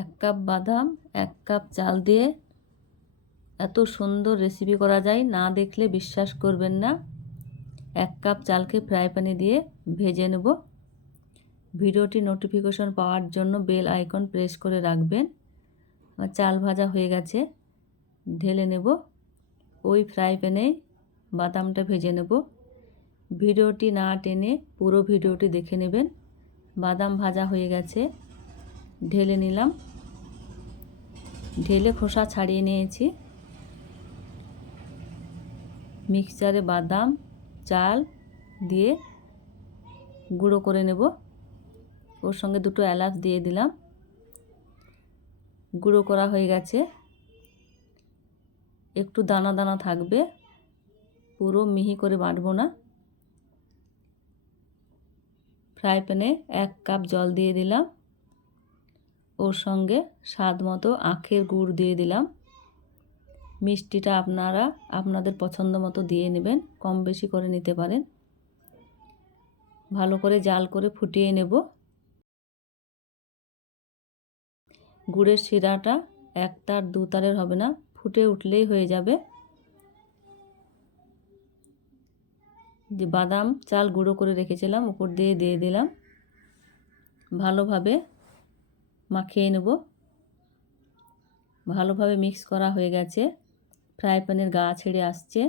1 cup বাদাম 1 cup চাল দিয়ে এত সুন্দর রেসিপি করা যায়, না দেখলে বিশ্বাস করবেন না। 1 কাপ চালকে ফ্রাই প্যানে দিয়ে ভেজে নেব। ভিডিওটি নোটিফিকেশন পাওয়ার জন্য বেল আইকন প্রেস করে রাখবেন। আমার চাল ভাজা হয়ে গেছে, ঢেলে নেব। ওই ফ্রাই প্যানেই বাদামটা ভেজে নেব। ভিডিওটি না টেনে পুরো ভিডিওটি দেখে নেবেন। বাদাম ভাজা হয়ে গেছে, ঢেলে নিলাম। ঢেলে খোসা ছাড়িয়ে নিয়েছি। মিক্সচারে বাদাম চাল দিয়ে গুঁড়ো করে নেব। ওর সঙ্গে 2টো এলাচ দিয়ে দিলাম। গুঁড়ো করা হয়ে গেছে। একটু দানা দানা থাকবে, পুরো মিহি করে বাটবো না। ফ্রাই প্যানে 1 কাপ জল দিয়ে দিলাম। ওর সঙ্গে স্বাদ মতো আখের গুড় দিয়ে দিলাম। মিষ্টিটা আপনারা আপনাদের পছন্দ মতো দিয়ে নেবেন, কম বেশি করে নিতে পারেন। ভালো করে জাল করে ফুটিয়ে নেব। গুড়ের শিরাটা 1 তার 2 তারের হবে না, ফুটে উঠলেই হয়ে যাবে। যে বাদাম চাল গুঁড়ো করে রেখেছিলাম উপর দিয়ে দিয়ে দিলাম। ভালোভাবে মাখিয়ে নেব। ভালোভাবে মিক্স করা হয়ে গেছে। ফ্রাই প্যানের গা ছেড়ে আসছে,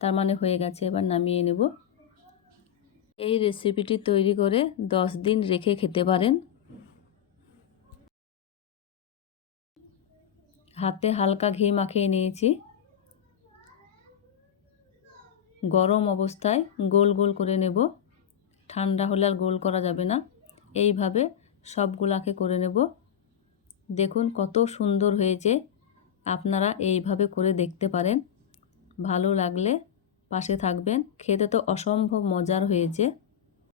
তার মানে হয়ে গেছে। এবার নামিয়ে নেব। এই রেসিপিটি তৈরি করে 10 দিন রেখে খেতে পারেন। হাতে হালকা ঘি মাখিয়ে নিয়েছি। গরম অবস্থায় গোল গোল করে নেব। ঠান্ডা হলে আর গোল করা যাবে না। এইভাবে সবগুলাকে করে নেব। দেখুন কত সুন্দর হয়েছে। আপনারা এইভাবে করে দেখতে পারেন। ভালো লাগলে পাশে থাকবেন। খেতে তো অসম্ভব মজার হয়েছে।